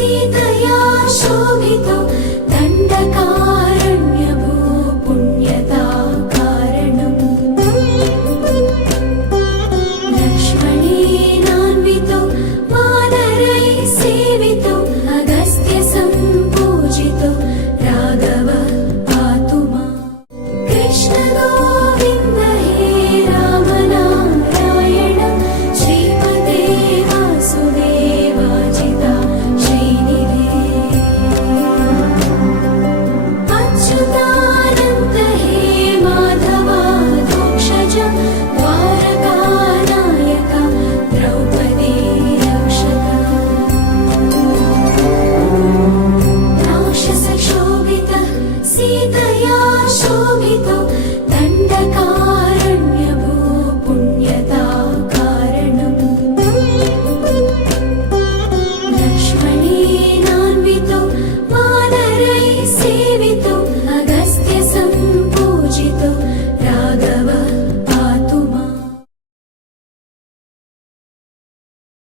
सीतया शोभितो। सीतया शोभिता